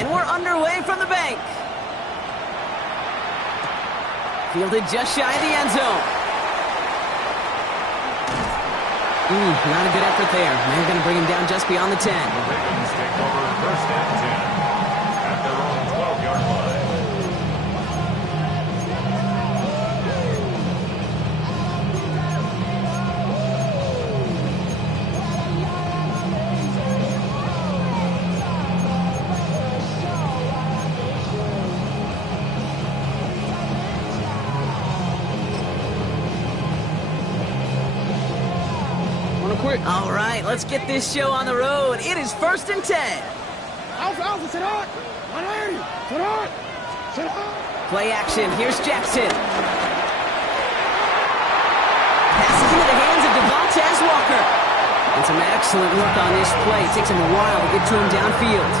And we're underway from the bank. Fielded just shy of the end zone. Not a good effort there. They're going to bring him down just beyond the 10. The Ravens take over first and 10 at their own 12-yard line. All right, let's get this show on the road. It is first and 10. Play action. Here's Jackson. Passes into the hands of Devontae Walker. And some excellent work on this play. It takes him a while to get to him downfield.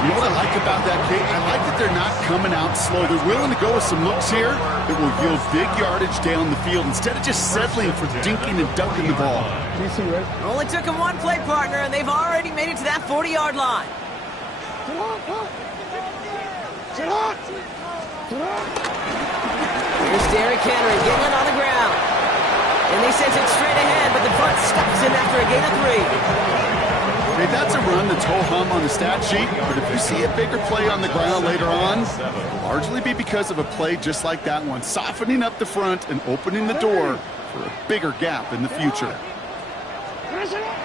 You know what I like about that, Kate? I like that they're not coming out slow. They're willing to go with some looks here that will yield big yardage down the field instead of just settling for dinking and dunking the ball. Only took him one play, partner, and they've already made it to that 40-yard line. Here's Derrick Henry getting it on the ground. And they send it straight ahead, but the punt stops him after a gain of 3. Hey, that's a run that's ho-hum on the stat sheet, but if you see a bigger play on the ground later on, it'll largely be because of a play just like that one, softening up the front and opening the door for a bigger gap in the future.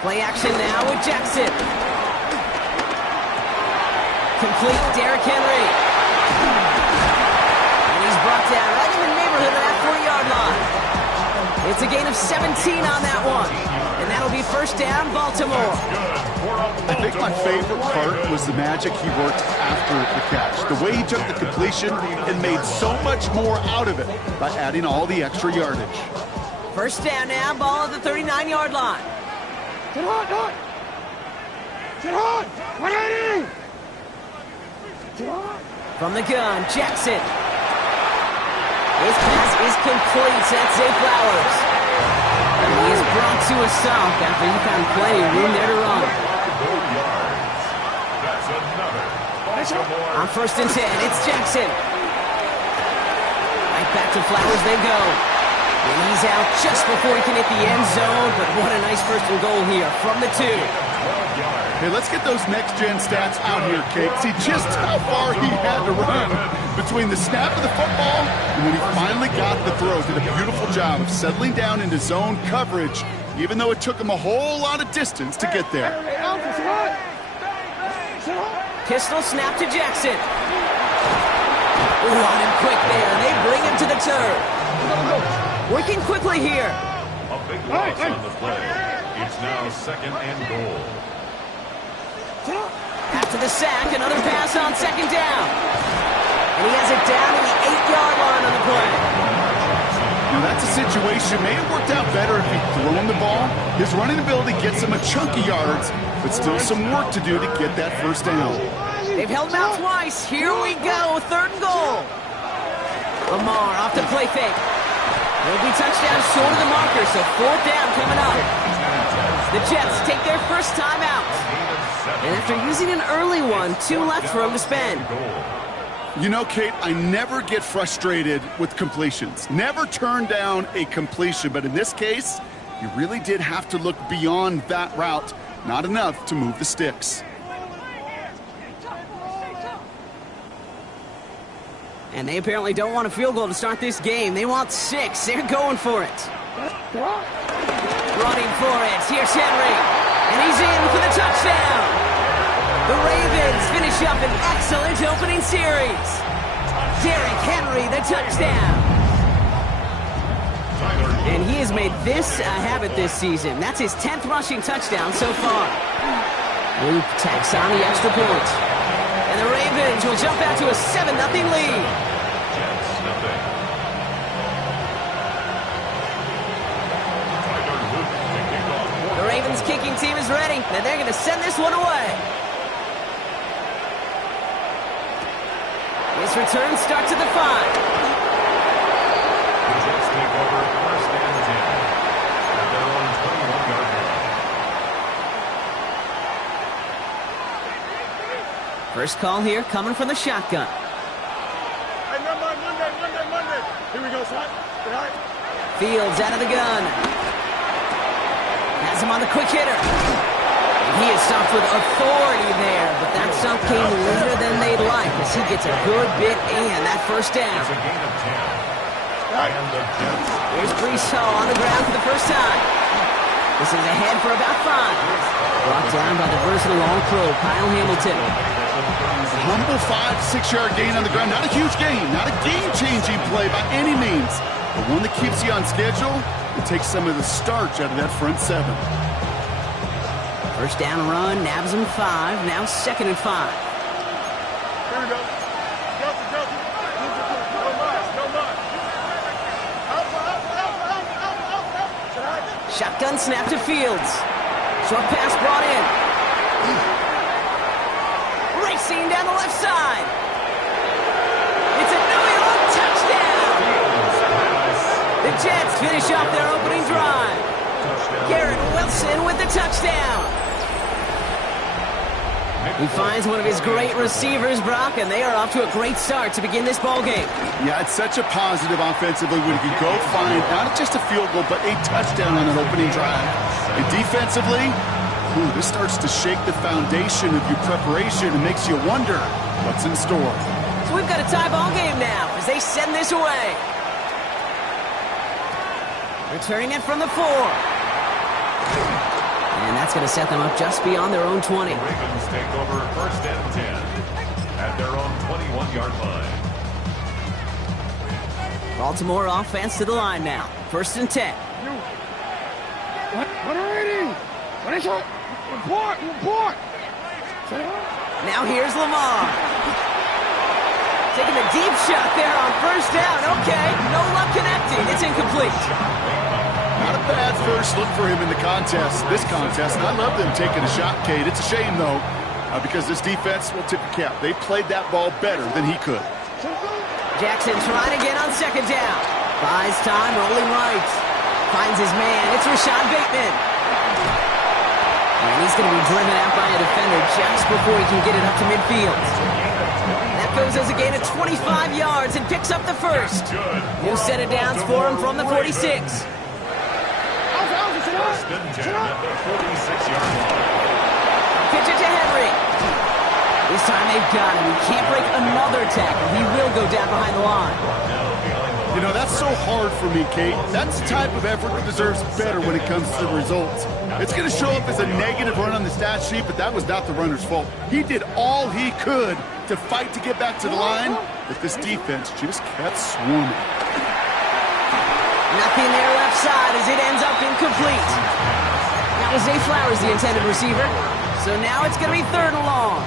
Play action now with Jackson. Complete Derrick Henry. And he's brought down right in the neighborhood of that 40-yard line. It's a gain of 17 on that one. And that'll be first down, Baltimore. I think my favorite part was the magic he worked after the catch. The way he took the completion and made so much more out of it by adding all the extra yardage. First down now, ball at the 39-yard line. From the gun, Jackson. His pass is complete. That's Zay Flowers. And he is brought to a stop after he found plenty of room there to run. On first and 10, it's Jackson. Right back to Flowers they go. And he's out just before he can hit the end zone, but what a nice first and goal here from the 2. Hey, let's get those next-gen stats out here, Kate. See just how far he had to run between the snap of the football and when he finally got the throw. Did a beautiful job of settling down into zone coverage, even though it took him a whole lot of distance to get there. Pistol snap to Jackson. On him quick there. They bring him to the turn. Working quickly here. A big loss on the play. It's now second and goal. After the sack, another pass on second down. And he has it down to the 8-yard line on the play. Now that's a situation, may have worked out better if he'd thrown the ball. His running ability gets him a chunky yards, but still some work to do to get that first down. They've held him out twice. Here we go, third and goal. Lamar off the play fake. It'll be touchdown short of the marker, so fourth down coming up. The Jets take their first time out. And after using an early one, 2 left for him to spend. You know, Kate, I never get frustrated with completions. Never turn down a completion, but in this case, you really did have to look beyond that route. Not enough to move the sticks. And they apparently don't want a field goal to start this game. They want 6. They're going for it. Running for it. Here's Henry. And he's in for the touchdown. The Ravens finish up an excellent opening series. Derrick Henry, the touchdown. And he has made this a habit this season. That's his 10th rushing touchdown so far. Luke tacks on the extra point. And the Ravens will jump out to a 7-0 lead. The Ravens kicking team is ready, and they're going to send this one away. His return starts at the 5. The Jets take over first and 10 at their own 21-yard line. First call here coming from the shotgun. Hey, Monday. Here we go, son. Fields out of the gun. Has him on the quick hitter. He is stopped with authority there, but that stop came later than they'd like as he gets a good bit in that first down. It's a gain of 10. And the Jets. Here's Brees Hall on the ground for the first time. This is ahead for about 5. Brought down by the versatile all-pro Kyle Hamilton. A humble 5 to 6-yard gain on the ground. Not a huge gain, not a game-changing play by any means, but one that keeps you on schedule and takes some of the starch out of that front 7. First down run, nabs him 5, now 2nd and 5. Here we go. Josie. No much. Shotgun snap to Fields. Short pass brought in. Racing down the left side. It's a New York touchdown. The Jets finish off their opening drive. Garrett Wilson with the touchdown. He finds one of his great receivers, Brock, and they are off to a great start to begin this ball game. Yeah, it's such a positive offensively when you can go find not just a field goal, but a touchdown on an opening drive. And defensively, this starts to shake the foundation of your preparation and makes you wonder what's in store. So we've got a tie ball game now as they send this away. Returning it from the 4. And that's going to set them up just beyond their own 20. The Ravens take over first and 10 at their own 21-yard line. Baltimore offense to the line now. First and 10. What are you? What is it? Report. Now here's Lamar. Taking a deep shot there on first down. Okay, no luck connecting. It's incomplete. Not a bad first look for him in the contest, and I love them taking a shot, Kate. It's a shame, though, because this defense will tip the cap. They played that ball better than he could. Jackson trying again on second down. Buys time, rolling right. Finds his man. It's Rashad Bateman. And he's going to be driven out by a defender just before he can get it up to midfield. That goes as a gain of 25 yards and picks up the first. New set of downs for him from the 46. First and 10 at the 46-yard line. Pitch it to Henry. This time they've got him. He can't break another tackle. He will go down behind the line. You know, that's so hard for me, Kate. That's the type of effort that deserves better when it comes to the results. It's going to show up as a negative run on the stat sheet, but that was not the runner's fault. He did all he could to fight to get back to the line, but this defense just kept swarming. Nothing there left side as it ends up incomplete. That was Zay Flowers, the intended receiver. So now it's going to be 3rd and long.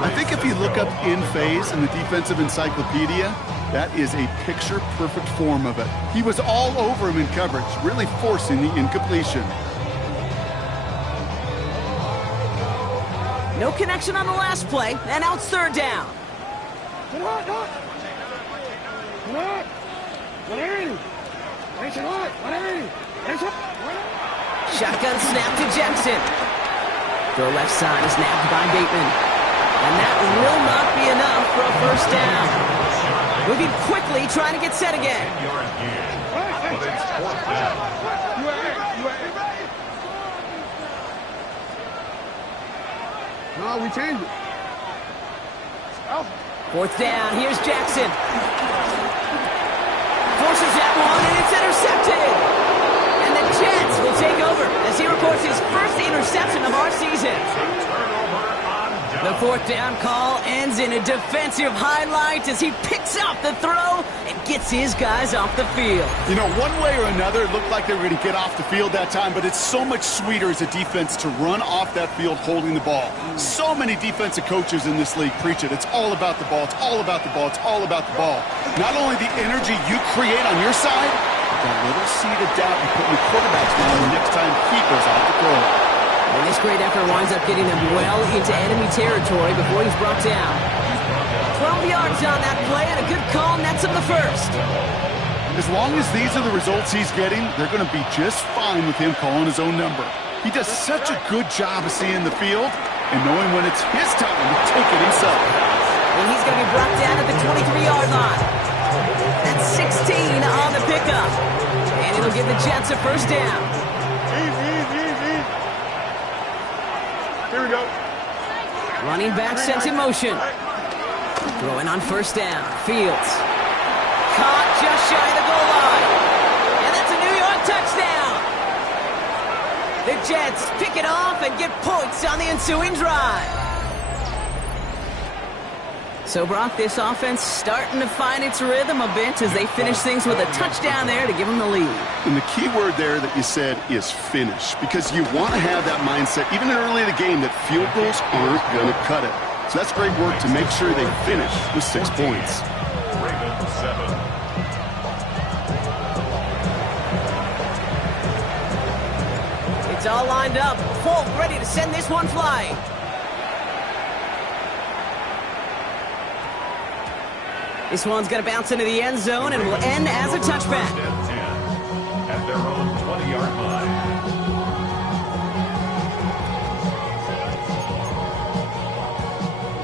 I think if you look up in phase in the defensive encyclopedia, that is a picture-perfect form of it. He was all over him in coverage, really forcing the incompletion. No connection on the last play, and now it's 3rd down. Shotgun snap to Jackson. The left side is nabbed by Bateman. And that will not be enough for a first down. Moving quickly, trying to get set again. No, we changed it. 4th down, here's Jackson. Forces that one, and it's intercepted. And the Jets will take over as he records his first interception of our season. The 4th down call ends in a defensive highlight as he picks up the throw and gets his guys off the field. You know, one way or another, it looked like they were going to get off the field that time, but it's so much sweeter as a defense to run off that field holding the ball. So many defensive coaches in this league preach it. It's all about the ball. It's all about the ball. It's all about the ball. Not only the energy you create on your side, but that little seed of doubt you put in the quarterback's mind the next time he goes out to throw. And this great effort winds up getting them well into enemy territory before he's brought down. 12 yards on that play, and a good call nets him the first. As long as these are the results he's getting, they're going to be just fine with him calling his own number. He does such a good job of seeing the field, and knowing when it's his time to take it himself. And he's going to be brought down at the 23-yard line. That's 16 on the pickup. And it'll give the Jets a first down. Easy. Here we go. Running back sent in motion. Throwing on first down. Fields. Caught just shy of the goal line. And that's a New York touchdown. The Jets pick it off and get points on the ensuing drive. So, Brock, this offense starting to find its rhythm a bit as they finish things with a touchdown there to give them the lead. And the key word there that you said is finish, because you want to have that mindset, even early in the game, that field goals aren't going to cut it. So that's great work to make sure they finish with 6 points. Ravens 7. It's all lined up. Folk ready to send this one flying. This one's going to bounce into the end zone and will end as a touchback. First and 10 at their own 20-yard line.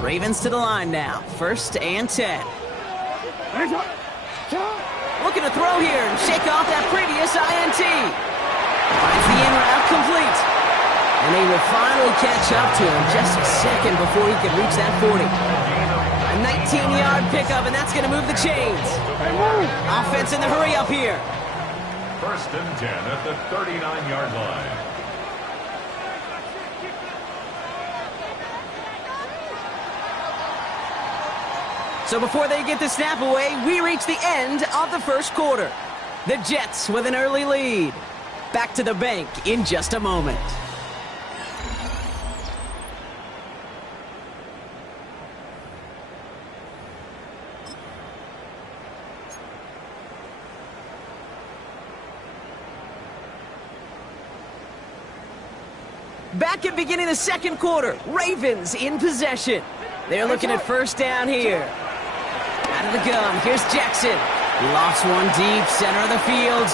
Ravens to the line now. First and 10. Looking to throw here and shake off that previous INT. Finds the in route complete. And they will finally catch up to him just a second before he could reach that 40. A 19-yard pickup, and that's going to move the chains. Offense in the hurry up here. First and 10 at the 39-yard line. So before they get the snap away, we reach the end of the first quarter. The Jets with an early lead. Back to the bank in just a moment. Back at beginning of the second quarter, Ravens in possession. They're looking at first down here. Out of the gun, here's Jackson. Lost one deep, center of the field.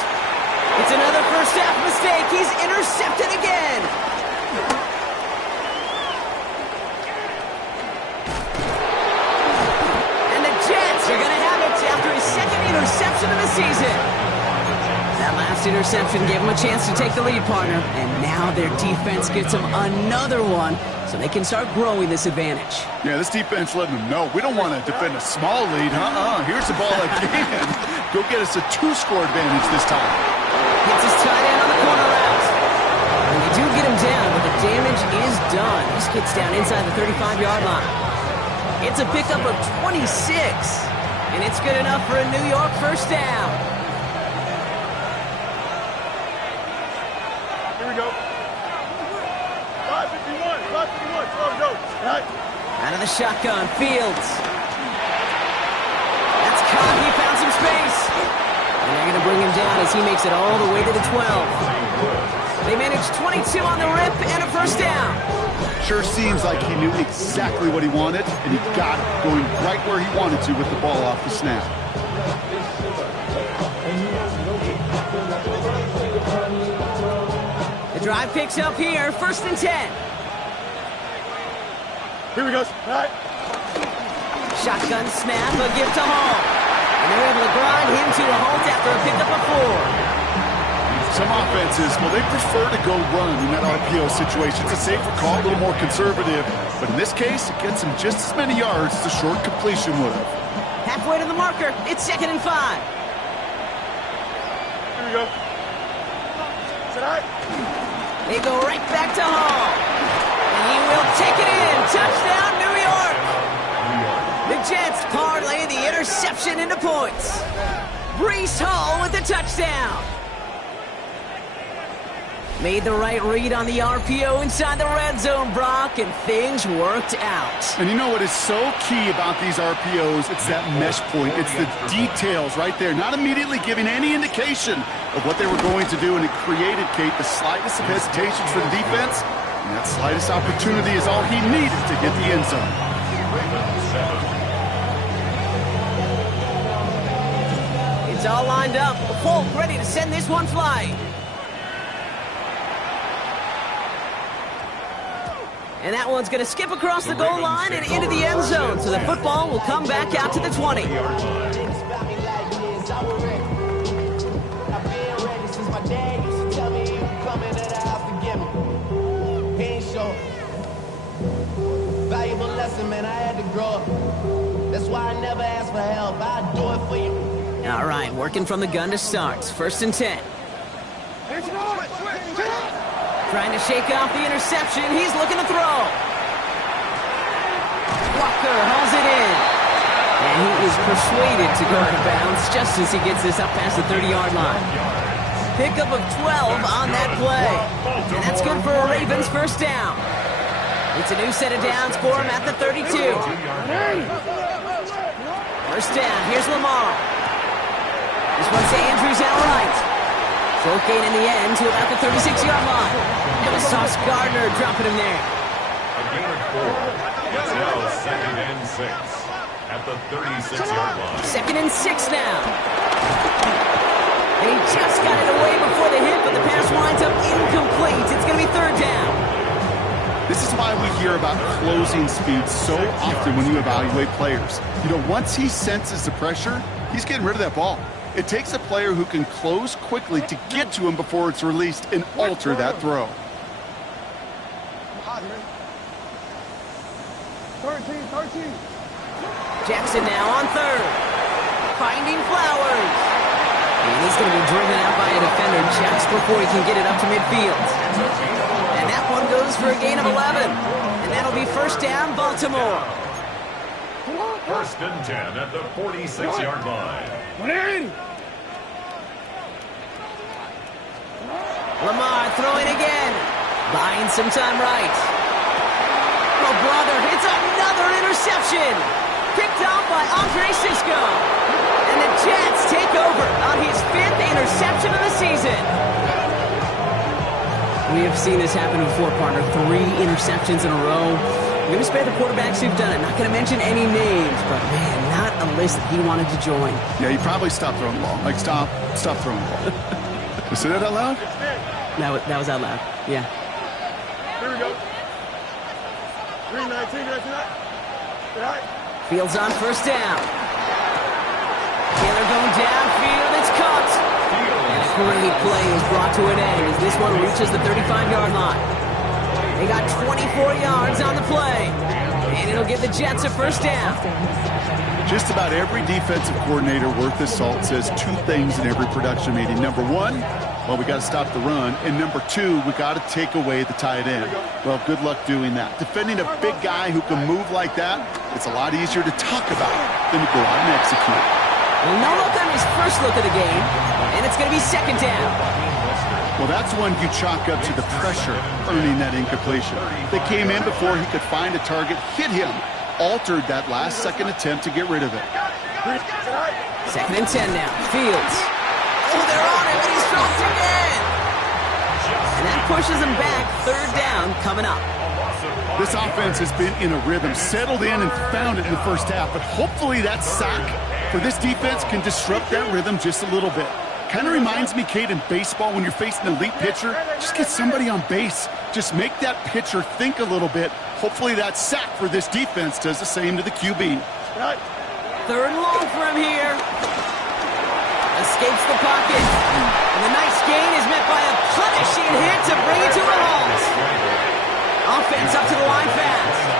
It's another first half mistake. He's intercepted again. And the Jets are going to have it after his second interception of the season. That last interception gave them a chance to take the lead, partner. And now their defense gets them another one so they can start growing this advantage. Yeah, this defense letting them know we don't want to defend a small lead. Here's the ball again. Go get us a 2-score advantage this time. Gets his tight end on the corner route. And they do get him down, but the damage is done. This gets down inside the 35-yard line. It's a pickup of 26. And it's good enough for a New York first down. Here we go. 551, 12 go. Right. Out of the shotgun, Fields. That's caught. He found some space. And they're going to bring him down as he makes it all the way to the 12. They managed 22 on the rip and a first down. Sure seems like he knew exactly what he wanted, and he got it, going right where he wanted to with the ball off the snap. The drive picks up here, first and 10. Here we go. Right. Shotgun snap, a give to Hall. And they're able to grind him to a halt after a pickup of 4. Some offenses, well, they prefer to go run in that RPO situation. It's a safer call, a little more conservative. But in this case, it gets him just as many yards as a short completion would have. Halfway to the marker, it's 2nd and 5. Here we go. Is it all right? They go right back to Hall. And he will take it in. Touchdown, New York. The Jets parlay the interception into points. Breece Hall with the touchdown. Made the right read on the RPO inside the red zone, Brock, and things worked out. And you know what is so key about these RPOs? It's that mesh point. It's the details right there, not immediately giving any indication of what they were going to do, and it created, Kate, the slightest of hesitations for the defense, and that slightest opportunity is all he needed to hit the end zone. It's all lined up. Folk ready to send this one flying. And that one's going to skip across the goal line and into the end zone. So the football will come back out to the 20. Valuable lesson, man. I had to grow up. That's why I never ask for help. I'd do it for you. All right, working from the gun to start. 1st and 10. Trying to shake off the interception. He's looking to throw. Walker hauls it in. And he is persuaded to go out of bounds just as he gets this up past the 30-yard line. Pickup of 12 on that play. And that's good for a Ravens 1st down. It's a new set of downs for him at the 32. 1st down. Here's Lamar. This one's to Andrews outright. Short gain in the end to about the 36-yard line. It was Sauce Gardner dropping him there. A gain of 4. It's now 2nd and 6 at the 36-yard line. 2nd and 6 now. They just got it away before the hit, but the pass winds up incomplete. It's going to be 3rd down. This is why we hear about closing speed so often when you evaluate players. You know, once he senses the pressure, he's getting rid of that ball. It takes a player who can close quickly to get to him before it's released and alter that throw. 13. Jackson now on 3rd. Finding Flowers. And he's going to be driven out by a defender just before he can get it up to midfield. And that one goes for a gain of 11. And that'll be 1st down, Baltimore. 1st and 10 at the 46-yard line. Lamar throwing again. Buying some time right. Oh, brother, it's another interception. Picked off by Andre Sisco. And the Jets take over on his 5th interception of the season. We have seen this happen before, partner. 3 interceptions in a row. I'm going to spare the quarterbacks who've done it. Not going to mention any names, but man, not a list that he wanted to join. Yeah, he probably stopped throwing the ball. Like, stop throwing the ball. You say that out loud? That was out loud. Yeah. Here we go. 319. Fields on 1st down. Taylor going downfield. It's caught. And a great play is brought to an end as this one reaches the 35-yard line. They got 24 yards on the play. And it'll give the Jets a 1st down. Just about every defensive coordinator worth his salt says 2 things in every production meeting. Number 1, well, we got to stop the run. And number 2, we got to take away the tight end. Well, good luck doing that. Defending a big guy who can move like that, it's a lot easier to talk about than to go out and execute. Well, no look on his first look of the game. And it's going to be 2nd down. Well, that's one you chalk up to the pressure earning that incompletion. They came in before he could find a target, hit him, altered that last-second attempt to get rid of it. 2nd and 10 now. Fields. Oh, they're on him, and he's dropped again. And that pushes him back. 3rd down coming up. This offense has been in a rhythm, settled in and found it in the 1st half, but hopefully that sack for this defense can disrupt that rhythm just a little bit. Kind of reminds me, Kate, in baseball, when you're facing an elite pitcher, just get somebody on base. Just make that pitcher think a little bit. Hopefully that sack for this defense does the same to the QB. 3rd and long for him here. Escapes the pocket. And the nice gain is met by a punishing hit to bring it to a halt. Offense up to the line fast.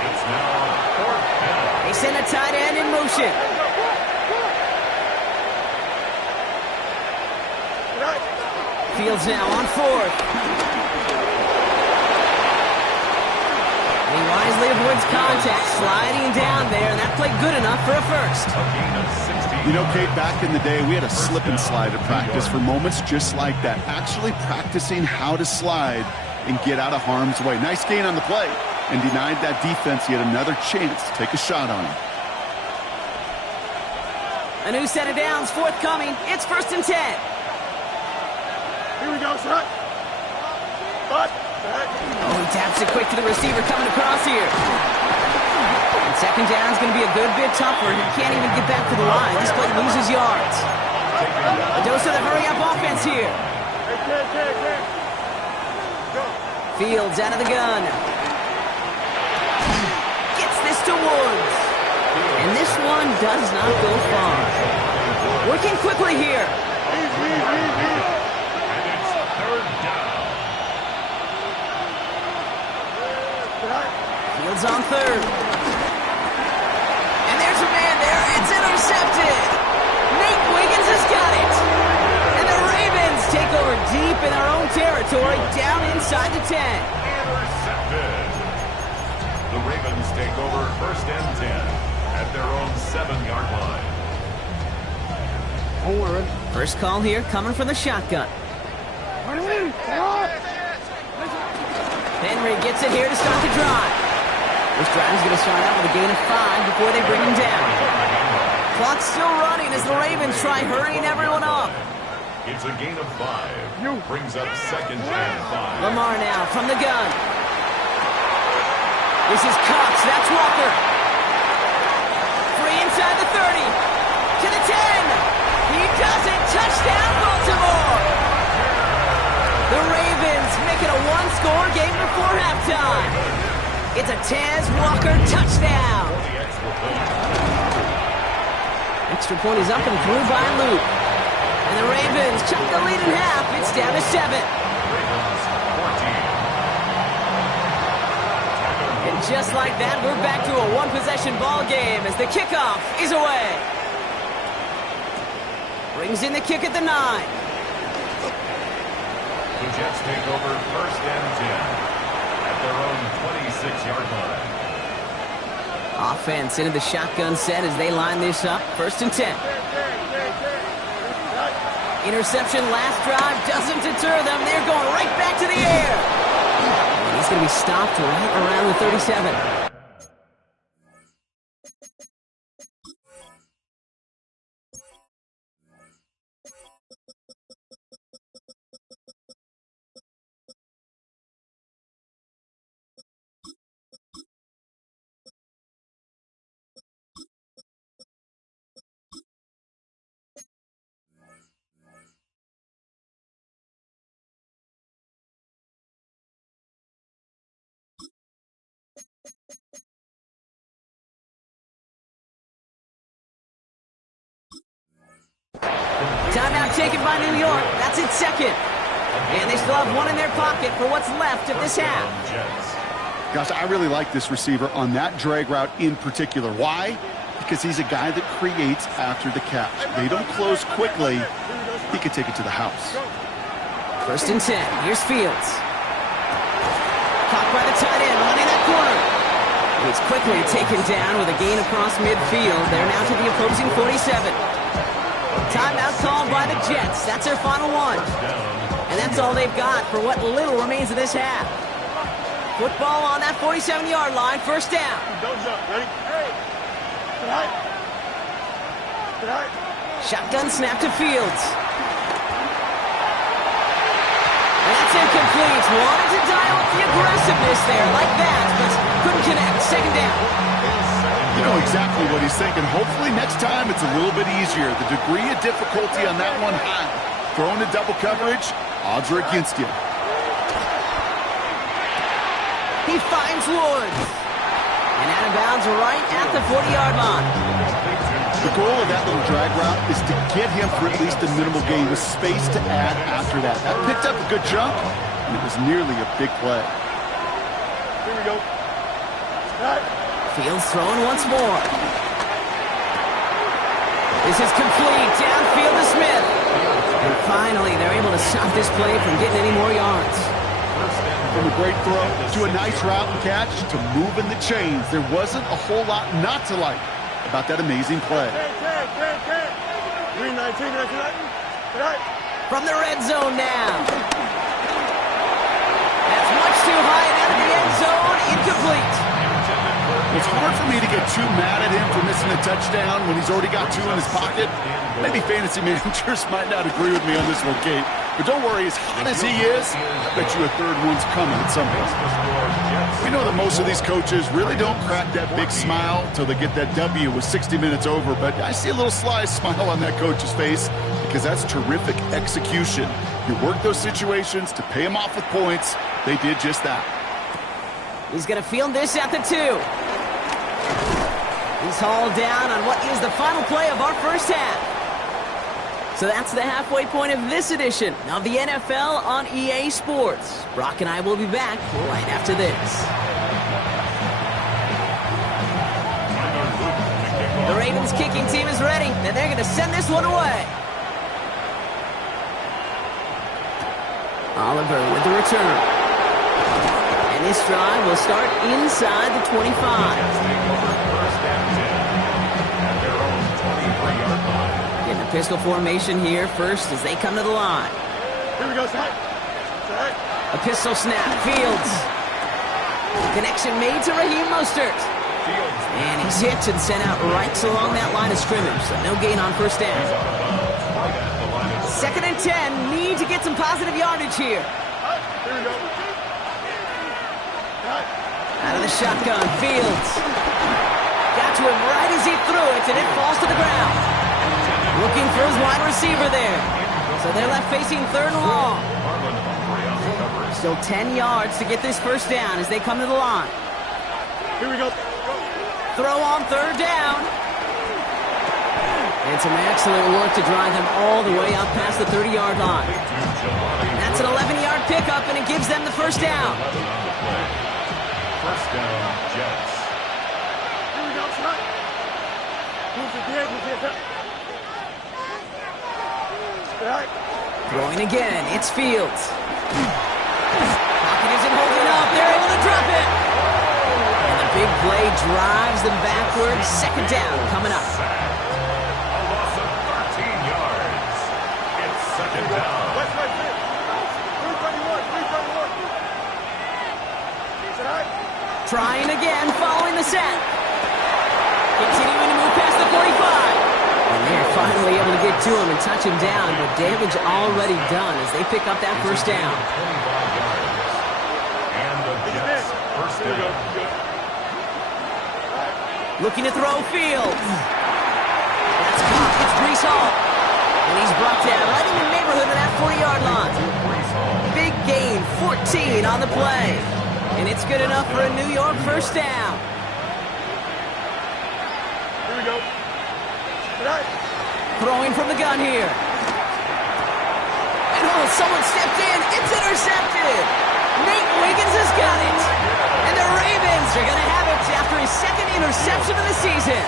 It's now 4th down. They send a tight end in motion. Fields now on 4th. He wisely avoids contact, sliding down there, and that played good enough for a 1st. You know, Kate, back in the day, we had a slip and slide at practice for moments just like that. Actually practicing how to slide and get out of harm's way. Nice gain on the play, and denied that defense yet another chance to take a shot on him. A new set of downs forthcoming. It's 1st and 10. Here we go, son. But, oh, he taps it quick to the receiver coming across here. And 2nd down is going to be a good bit tougher. He can't even get back to the line. This play loses yards. A dose of the hurry-up offense here. Fields out of the gun. Gets this to Woods. And this one does not go far. Working quickly here. And it's third down. Fields on third. And there's a man there. It's intercepted. Nate Wiggins has got it. And the Ravens take over deep in their own territory, down inside the 10. Intercepted. The Ravens take over first and 10 at their own 7-yard line. First call here coming from the shotgun. Henry gets it here to start the drive. This drive is going to start out with a gain of 5 before they bring him down. Clock's still running as the Ravens try hurrying everyone up. It's a gain of 5. Brings up second and 5. Lamar now from the gun. This is Cox. That's Walker. Free inside the 30. To the 10. He does it. Touchdown, Baltimore. The Ravens make it a one-score game before halftime. It's a Taz Walker touchdown. Extra point is up and through by Luke. And the Ravens chuck the lead in half. It's down to 7. Ravens 14. And just like that, we're back to a one-possession ball game as the kickoff is away. Brings in the kick at the 9. The Jets take over first and 10 at their own 26-yard line. Offense into the shotgun set as they line this up. First and 10. Interception last drive doesn't deter them. They're going right back to the air. And he's going to be stopped right around the 37. Timeout taken by New York. That's its second. And they still have one in their pocket for what's left of this half. Gosh, I really like this receiver on that drag route in particular. Why? Because he's a guy that creates after the catch. They don't close quickly. He could take it to the house. First and 10. Here's Fields. Caught by the tight end, running that corner. He's quickly taken down with a gain across midfield. They're now to the opposing 47. Timeout called by the Jets. That's their final one. And that's all they've got for what little remains of this half. Football on that 47-yard line. First down. Don't jump. Ready? Hey. Tonight. Shotgun snap to Fields. And that's incomplete. Wanted to dial up the aggressiveness there like that, but couldn't connect. Second down. You know exactly what he's thinking. Hopefully next time it's a little bit easier. The degree of difficulty on that one high. Thrown in double coverage, odds are against you. He finds Woods. And out of bounds right at the 40-yard line. The goal of that little drag route is to get him for at least a minimal gain with space to add after that. That picked up a good chunk, and it was nearly a big play. Here we go. Right. Fields throwing once more. This is complete. Downfield to Smith. And finally, they're able to stop this play from getting any more yards. From a great throw to a nice route and catch to moving the chains. There wasn't a whole lot not to like about that amazing play. 319 tonight. From the red zone now. That's much too high and out of the end zone. Incomplete. It's hard for me to get too mad at him for missing a touchdown when he's already got 2 in his pocket. Maybe fantasy managers might not agree with me on this one, Kate. But don't worry, as hot as he is, I bet you a third one's coming at some point. We know that most of these coaches really don't crack that big smile until they get that W with 60 minutes over. But I see a little sly smile on that coach's face because that's terrific execution. You work those situations to pay them off with points, They did just that. He's going to field this at the 2. He's hauled down on what is the final play of our first half. So that's the halfway point of this edition of the NFL on EA Sports. Brock and I will be back right after this. The Ravens kicking team is ready, and they're going to send this one away. Oliver with the return. And this drive will start inside the 25. In the pistol formation here first as they come to the line. Here we go, Zach. A pistol snap. Fields. Connection made to Raheem Mostert. And he's hit and sent out right along that line of scrimmage. So no gain on first down. 2nd and 10. Need to get some positive yardage here. Here we go. Out of the shotgun. Fields. Got to him right as he threw it, and it falls to the ground. Looking for his wide receiver there. So they're left facing 3rd and long. Still 10 yards to get this first down as they come to the line. Here we go. Throw on 3rd down. And some excellent work to drive them all the way up past the 30-yard line. That's an 11-yard pickup, and it gives them the first down. First down, Jets. Here we go, Zach. Who's the dead? Throwing again. It's Fields. Pocket isn't holding up. They're able to drop it. And the big play drives them backwards. 2nd down coming up. A loss of 13 yards. It's 2nd down. West, 331. Trying again following the set. Continuing to move past the 45. And they're finally able to get to him and touch him down, but damage already done as they pick up that first down. 25 yards. And the Jets first down. Looking to throw Fields. That's caught. It's Breece Hall. And he's brought down right in the neighborhood of that 40-yard line. Big gain, 14 on the play. And it's good enough for a New York first down. Here we go. Throwing from the gun here. And oh, someone stepped in. It's intercepted. Nate Wiggins has got it. And the Ravens are going to have it after his 2nd interception of the season.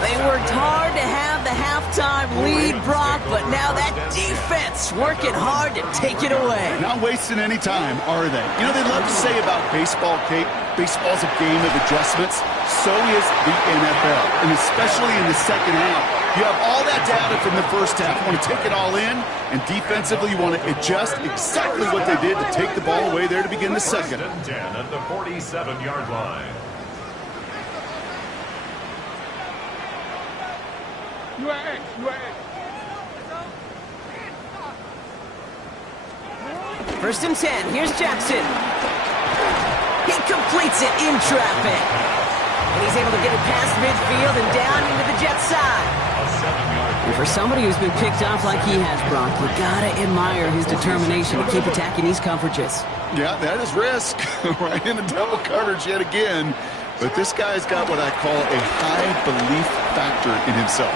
They worked hard to have the halftime lead, Brock, but now that defense working hard to take it away. Not wasting any time, are they? You know, they love to say about baseball, Kate, baseball's a game of adjustments. So is the NFL, and especially in the second half. You have all that data from the first half. You want to take it all in, and defensively you want to adjust exactly what they did to take the ball away there to begin the second. 1st and 10 at the 47-yard line. First and 10. Here's Jackson. He completes it in traffic. And he's able to get it past midfield and down into the Jets side. And for somebody who's been picked off like he has, Brock, you gotta admire his determination to keep attacking these coverages. Yeah, that is risk. Right in the double coverage yet again. But this guy's got what I call a high belief factor in himself.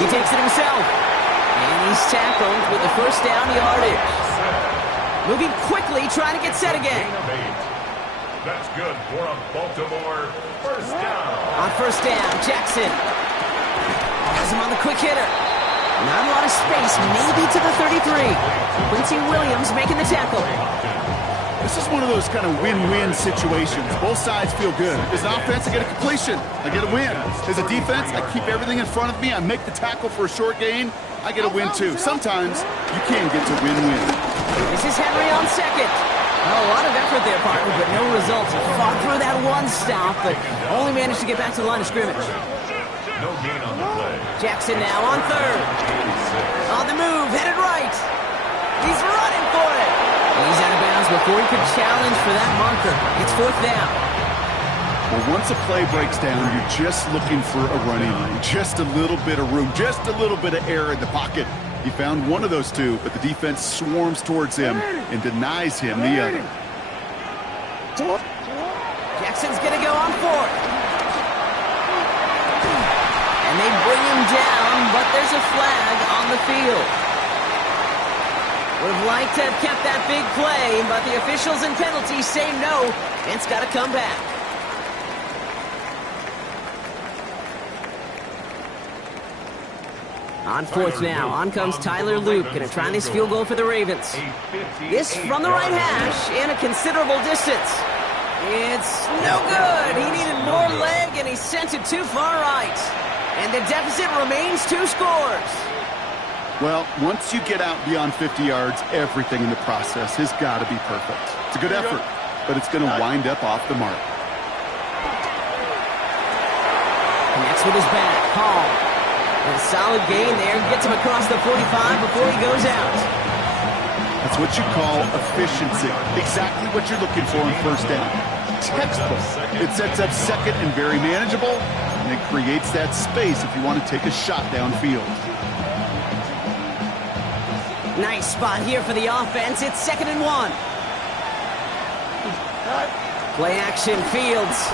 He takes it himself. And he's tackled with the first down yardage. Moving quickly, trying to get set again. That's good for a Baltimore first down. On first down, Jackson has him on the quick hitter. Not a lot of space, maybe to the 33. Quincy Williams making the tackle. This is one of those kind of win-win situations. Both sides feel good. As an offense, I get a completion. I get a win. As a defense, I keep everything in front of me. I make the tackle for a short gain. I get a win, too. Sometimes you can get to win-win. This is Henry on second. Well, a lot of effort there, partner, but no results. He fought through that one stop, but only managed to get back to the line of scrimmage. No gain on the play. Jackson now on third. On the move, headed right. He's running for it. And he's out of bounds before he could challenge for that marker. It's 4th down. Well, once a play breaks down, you're just looking for a running lane. Just a little bit of room, just a little bit of air in the pocket. He found one of those two, but the defense swarms towards him and denies him the other. Jackson's going to go on fourth. And they bring him down, but there's a flag on the field. Would have liked to have kept that big play, but the officials and penalties say no. It's got to come back. On fourth now, on comes Tyler Luke, going to try this field goal for the Ravens. This from the right hash in a considerable distance. It's no good. He needed more leg, and he sent it too far right. And the deficit remains 2 scores. Well, once you get out beyond 50 yards, everything in the process has got to be perfect. It's a good effort, but it's going to wind up off the mark. Connects with his back. Hall. And a solid gain there. Gets him across the 45 before he goes out. That's what you call efficiency. Exactly what you're looking for in first down. Textbook. It sets up second and very manageable, and it creates that space if you want to take a shot downfield. Nice spot here for the offense. It's 2nd and 1. Play action, Fields.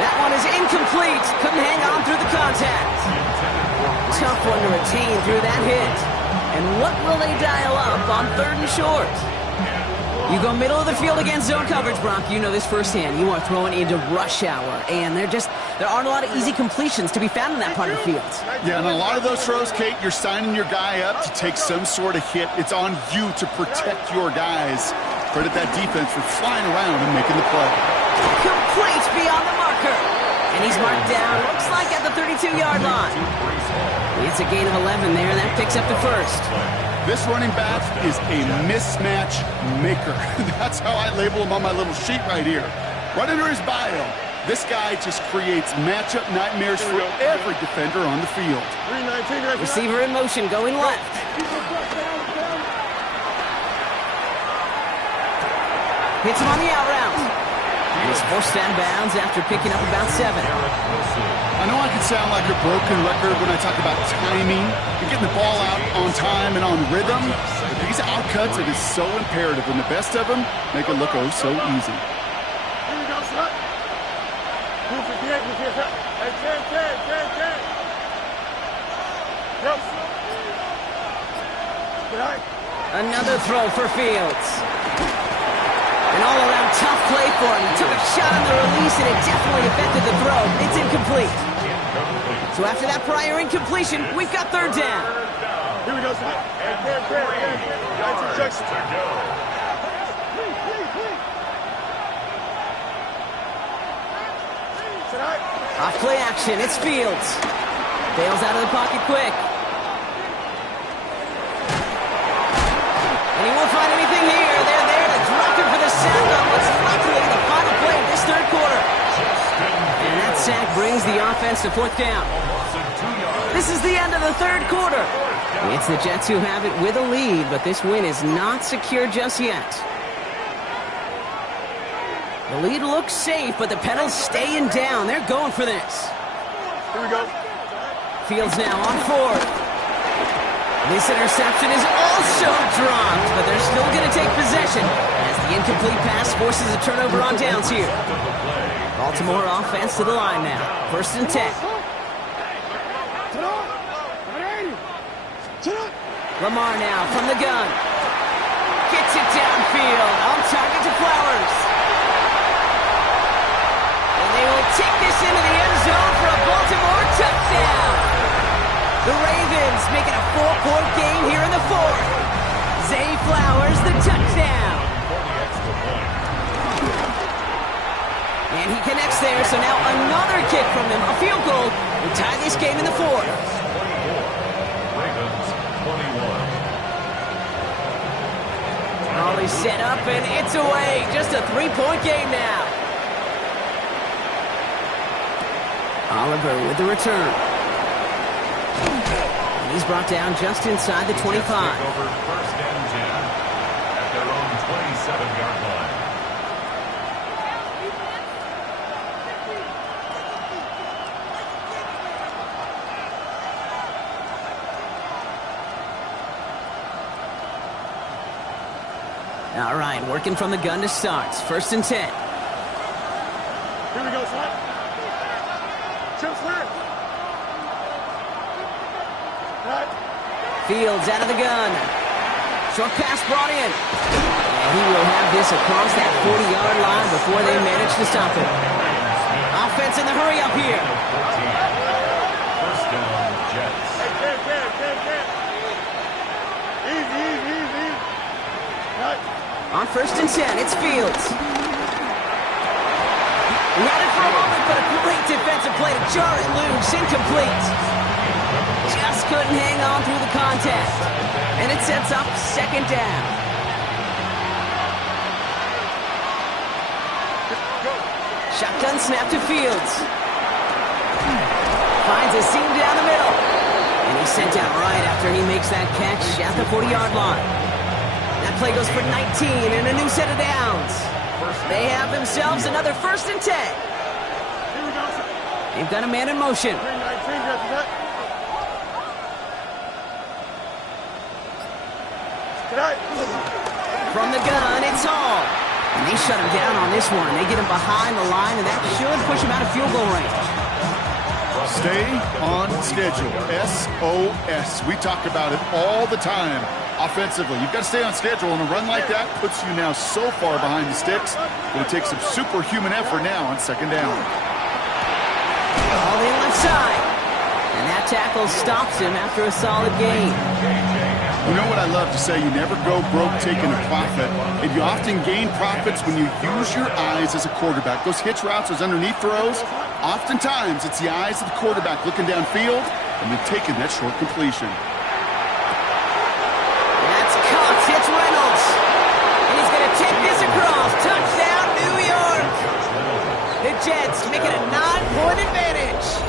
That one is incomplete. Couldn't hang on through the contact. Tough one to retain through that hit. And what will they dial up on 3rd and short? You go middle of the field against zone coverage, Brock. You know this firsthand. You are throwing into rush hour, and there aren't a lot of easy completions to be found in that part of the field. Yeah, and a lot of those throws, Kate, you're signing your guy up to take some sort of hit. It's on you to protect your guys. Credit that defense for flying around and making the play. Complete beyond the marker. And he's marked down, looks like at the 32-yard line. It's a gain of 11 there. That picks up the first. This running back is a mismatch maker. That's how I label him on my little sheet right here. Right under his bio, this guy just creates matchup nightmares for every defender on the field. Receiver in motion, going left. Hits him on the out route. And he's forced out of bounds after picking up about 7. I know I can sound like a broken record when I talk about timing and getting the ball out on time and on rhythm. But these outcuts, it is so imperative, and the best of them make it look oh so easy. Another throw for Fields. An all-around tough play for him. He took a shot on the release, and it definitely affected the throw. It's incomplete. So after that prior incompletion, we've got 3rd down. Here we go, sir. Off play action, it's Fields. Bails out of the pocket quick. And he won't find anything here. They're there to drop him for the sack on what's likely the final play of this 3rd quarter. And that sack brings the offense to 4th down. This is the end of the 3rd quarter. It's the Jets who have it with a lead, but this win is not secure just yet. The lead looks safe, but the pedals staying down. They're going for this. Here we go. Fields now on 4th. This interception is also dropped, but they're still going to take possession as the incomplete pass forces a turnover on downs here. Baltimore offense to the line now. 1st and 10. Lamar now from the gun. Gets it downfield. On target to Flowers. And they will take this into the end zone for a Baltimore touchdown. The Ravens making a 4-point game here in the 4th. Zay Flowers, the touchdown. And he connects there, so now another kick from him. A field goal will tie this game in the 4th. Ravens 21. All is set up, and it's away. Just a 3-point game now. Oliver with the return. And he's brought down just inside the 25. Take over 1st and 10 at their own 27-yard line. All right, working from the gun to start. 1st and 10. Here we go, son. Chip slant. Cut. Fields out of the gun. Short pass brought in. And he will have this across that 40-yard line before they manage to stop him. Offense in the hurry up here. 1st down, Jets. Hey, Ken. Easy. Cut. On 1st and 10, it's Fields. He had it for a moment, but a great defensive play to jar it loose. Incomplete. Just couldn't hang on through the contact. And it sets up 2nd down. Shotgun snap to Fields. Finds a seam down the middle. And he's sent down right after he makes that catch at the 40-yard line. That play goes for 19 and a new set of downs. They have themselves another 1st and 10. Here we go, son. They've got a man in motion. Bring 19, cut. Cut. From the gun, it's Hall. And they shut him down on this one. They get him behind the line, and that should push him out of field goal range. Stay on schedule. SOS. We talk about it all the time. Offensively, you've got to stay on schedule, and a run like that puts you now so far behind the sticks that it takes some superhuman effort now on 2nd down. All in left side. And that tackle stops him after a solid gain. You know what I love to say? You never go broke taking a profit. And you often gain profits when you use your eyes as a quarterback. Those hitch routes, those underneath throws, oftentimes it's the eyes of the quarterback looking downfield and then taking that short completion. That's caught. It's Reynolds. And he's going to take this across. Touchdown, New York. The Jets make it a 9-point advantage.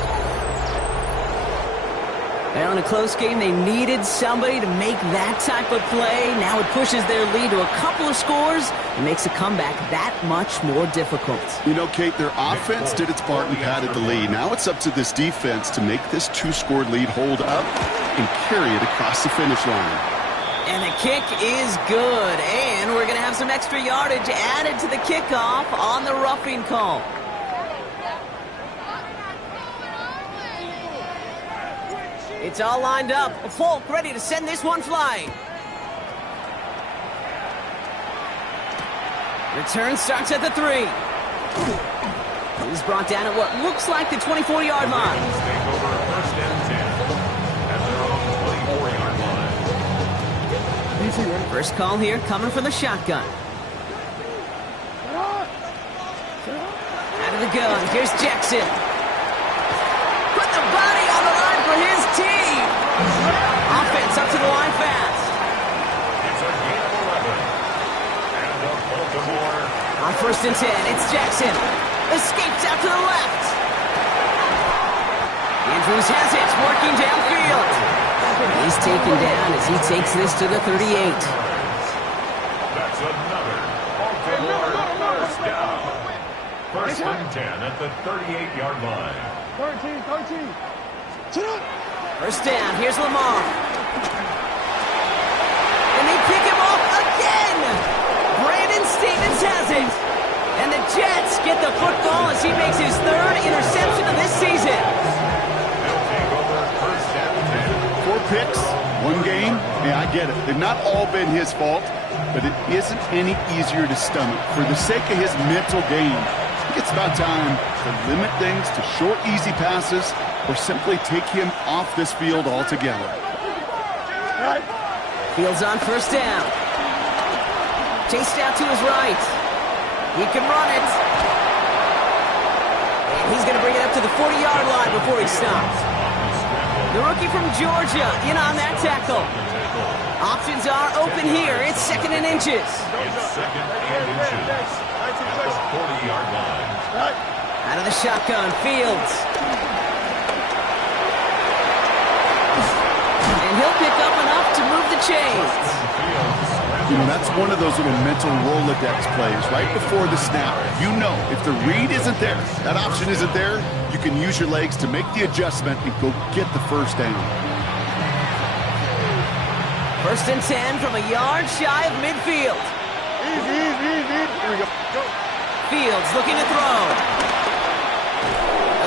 Well, in a close game, they needed somebody to make that type of play. Now it pushes their lead to a couple of scores and makes a comeback that much more difficult. You know, Kate, their offense did its part and padded the lead. Now it's up to this defense to make this 2-score lead hold up and carry it across the finish line. And the kick is good. And we're going to have some extra yardage added to the kickoff on the roughing call. It's all lined up. Folk ready to send this one flying. Return starts at the 3. He's brought down at what looks like the 24-yard line. Take over 1st and 10 at their own 24-yard line. First call here coming from the shotgun. Out of the gun, here's Jackson. Put the body on the line for his team. Offense up to the line fast. It's a gain of 11. And a Baltimore. On 1st and 10, it's Jackson. Escapes out to the left. Andrews has it, working downfield. He's taken down as he takes this to the 38. That's another Baltimore 1st down. 1st and 10 at the 38-yard line. 13. Sit up. 1st down, here's Lamar. And they pick him off again. Brandon Stevens has it. And the Jets get the football as he makes his 3rd interception of this season. They'll take over 1st and 10. 4 picks, 1 game. Yeah, I get it. They've not all been his fault, but it isn't any easier to stomach. For the sake of his mental game, I think it's about time to limit things to short, easy passes or simply take him off this field altogether. Fields on 1st down. Chased out to his right. He can run it. And he's going to bring it up to the 40-yard line before he stops. The rookie from Georgia in on that tackle. Options are open here. It's 2nd and inches. It's 2nd and inches at the 40-yard line. Out of the shotgun, Fields. And he'll pick up enough to move the chains. You know, that's one of those little mental Rolodex plays right before the snap. You know, if the read isn't there, that option isn't there, you can use your legs to make the adjustment and go get the 1st down. 1st and 10 from a yard shy of midfield. Easy, easy, easy. Here we go. Go. Fields looking to throw.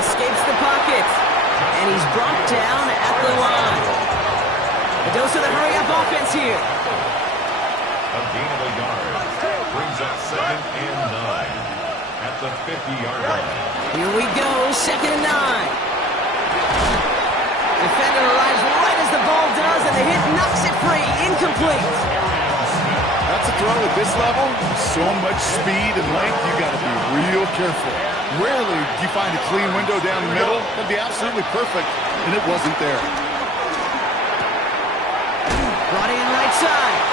Escapes the pocket. And he's brought down at the line. A dose of the hurry-up offense here. A gain of a yard. Brings up 2nd and 9 at the 50-yard line. Here we go, 2nd and 9. Defender arrives right as the ball does, and the hit knocks it free. Incomplete. That's a throw at this level. So much speed and length, you got to be real careful. Rarely do you find a clean window down the middle. That'd be absolutely perfect, and it wasn't there. Brought in right side.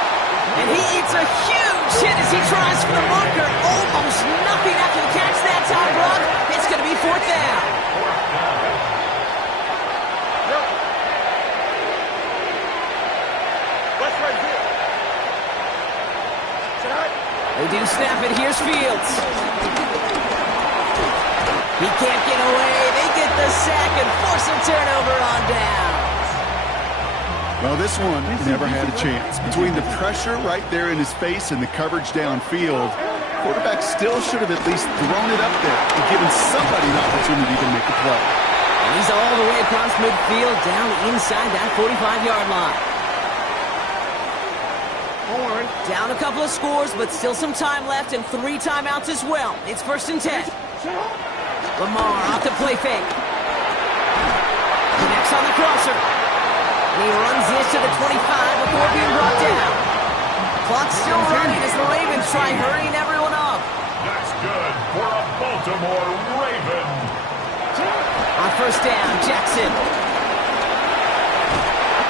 And he eats a huge hit as he tries for the marker. Almost nothing after the catch that time, Brock. It's going to be 4th down. What's right here? They do snap it. Here's Fields. He can't get away. They get the sack and force a turnover on down. Well, this one never had a chance. Between the pressure right there in his face and the coverage downfield, quarterback still should have at least thrown it up there and given somebody an opportunity to make a play. And he's all the way across midfield, down inside that 45-yard line. Down a couple of scores, but still some time left and 3 timeouts as well. It's 1st and 10. Lamar off the play fake. Connects on the crosser. And he runs this to the 25 before being brought down. Clock's still running as the Ravens try hurrying everyone up. That's good for a Baltimore Raven. On 1st down, Jackson.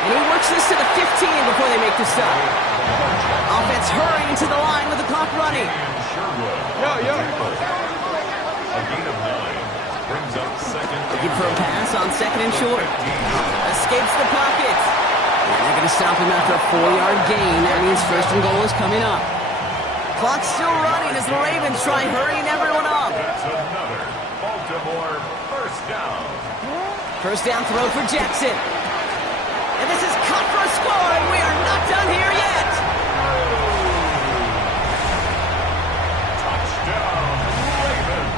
And he works this to the 15 before they make the stop. Offense hurrying to the line with the clock running. Yo. A gain of 9 brings up 2nd. Looking for a pass on 2nd and short. Escapes the pocket. They're going to stop him after a 4-yard gain. That means 1st and goal is coming up. Clock's still running as the Ravens try hurrying everyone up. That's another Baltimore 1st down. 1st down throw for Jackson. And this is cut for a score, and we are not done here yet. Touchdown, Ravens.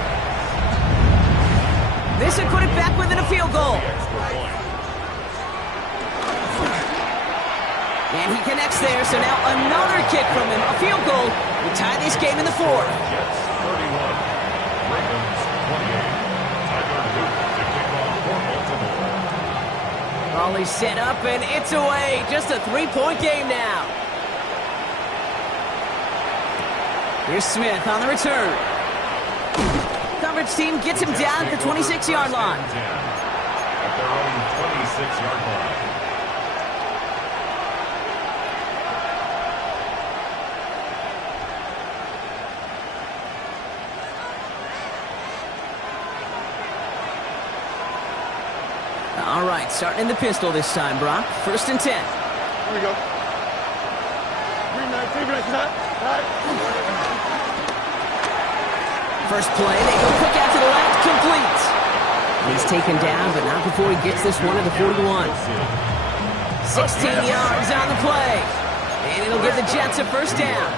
This would put it back within a field goal. And he connects there, so now another kick from him. A field goal will tie this game in the 4th. Jets 31, Ravens 28. Tyler Luke to kick off for Baltimore. Volley set up, and it's away. Just a 3-point game now. Here's Smith on the return. Coverage team gets him down at the 26-yard line. At their own 26-yard line. All right, starting in the pistol this time, Brock. 1st and 10. Here we go. 3-9, First play, they go quick out to the left, complete. He's taken down, but not before he gets this one to the 41. 16 yards on the play. And it'll give the Jets a 1st down.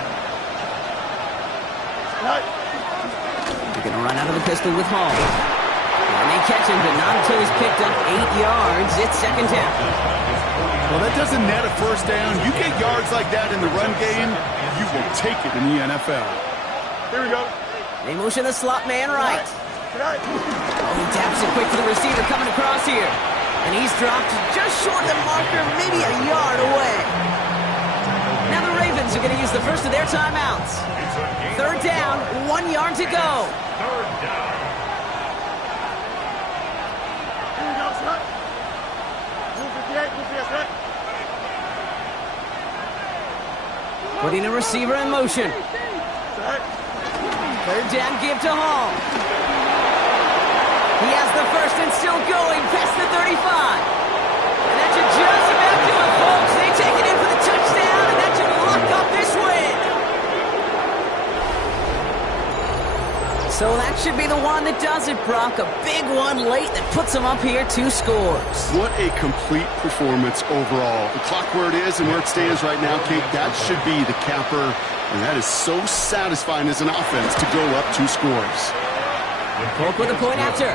They're going to run out of the pistol with Hall. And they catch him, but not until he's picked up 8 yards. It's 2nd down. Well, that doesn't net a 1st down. You get yards like that in the run game, you will take it in the NFL. Here we go. They motion the slot man right. Tonight. Oh, he taps it quick to the receiver coming across here. And he's dropped just short of the marker, maybe a yard away. Now the Ravens are going to use the first of their timeouts. 3rd down, 1 yard to go. 3rd down. Here we go, son. Move 58, move 58, Putting a receiver in motion. son. 3rd down, give to Hall. He has the first and still going past the 35. And that should just about do it, folks. They take it in for the touchdown, and that should lock up this win. So that should could be the one that does it, Brock. A big one late that puts them up here 2 scores. What a complete performance overall. The clock where it is and where it stands right now, Kate, that should be the capper. And that is so satisfying as an offense to go up 2 scores. Polk with a point after.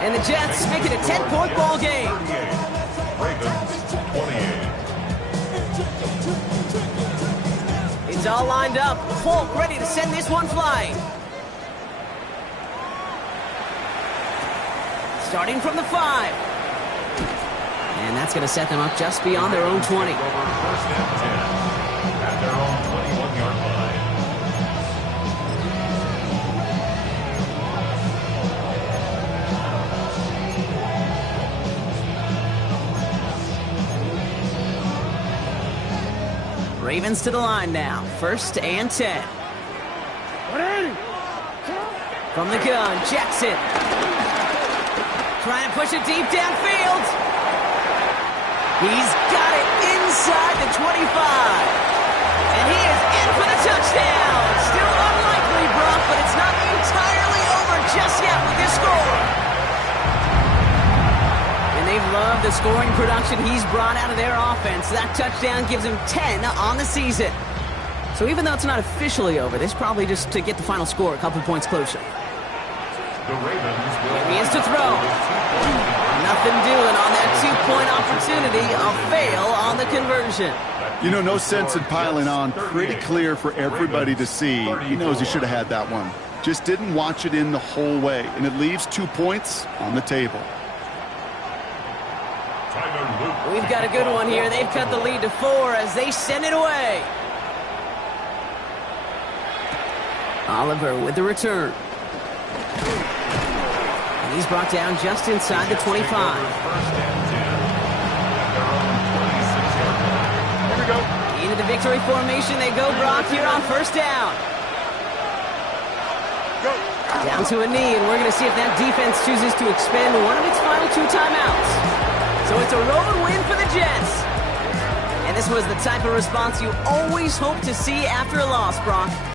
And the Jets make it a 10-point ball game. Ravens 28. It's all lined up. Polk ready to send this one flying. Starting from the 5. And that's going to set them up just beyond their own 20. First and 10 at their own 21-yard line. Ravens to the line now. First and 10. From the gun, Jackson. Trying to push it deep downfield. He's got it inside the 25. And he is in for the touchdown. Still unlikely, Brock, but it's not entirely over just yet with this score. And they've loved the scoring production he's brought out of their offense. That touchdown gives him 10 on the season. So even though it's not officially over, this probably just to get the final score a couple points closer. The Ravens will He is to throw. Nothing doing on that 2-point opportunity. A fail on the conversion. You know, no sense in piling on. Pretty clear for everybody to see. He knows he should have had that one. Just didn't watch it in the whole way. And it leaves 2 points on the table. We've got a good one here. They've cut the lead to 4 as they send it away. Oliver with the return. And he's brought down just inside the 25. First and 10 at their own 26-yard line. Here we go. Into the victory formation they go, Brock, here on first down. Down to a knee, and we're going to see if that defense chooses to expend one of its final 2 timeouts. So it's a road win for the Jets. And this was the type of response you always hope to see after a loss, Brock.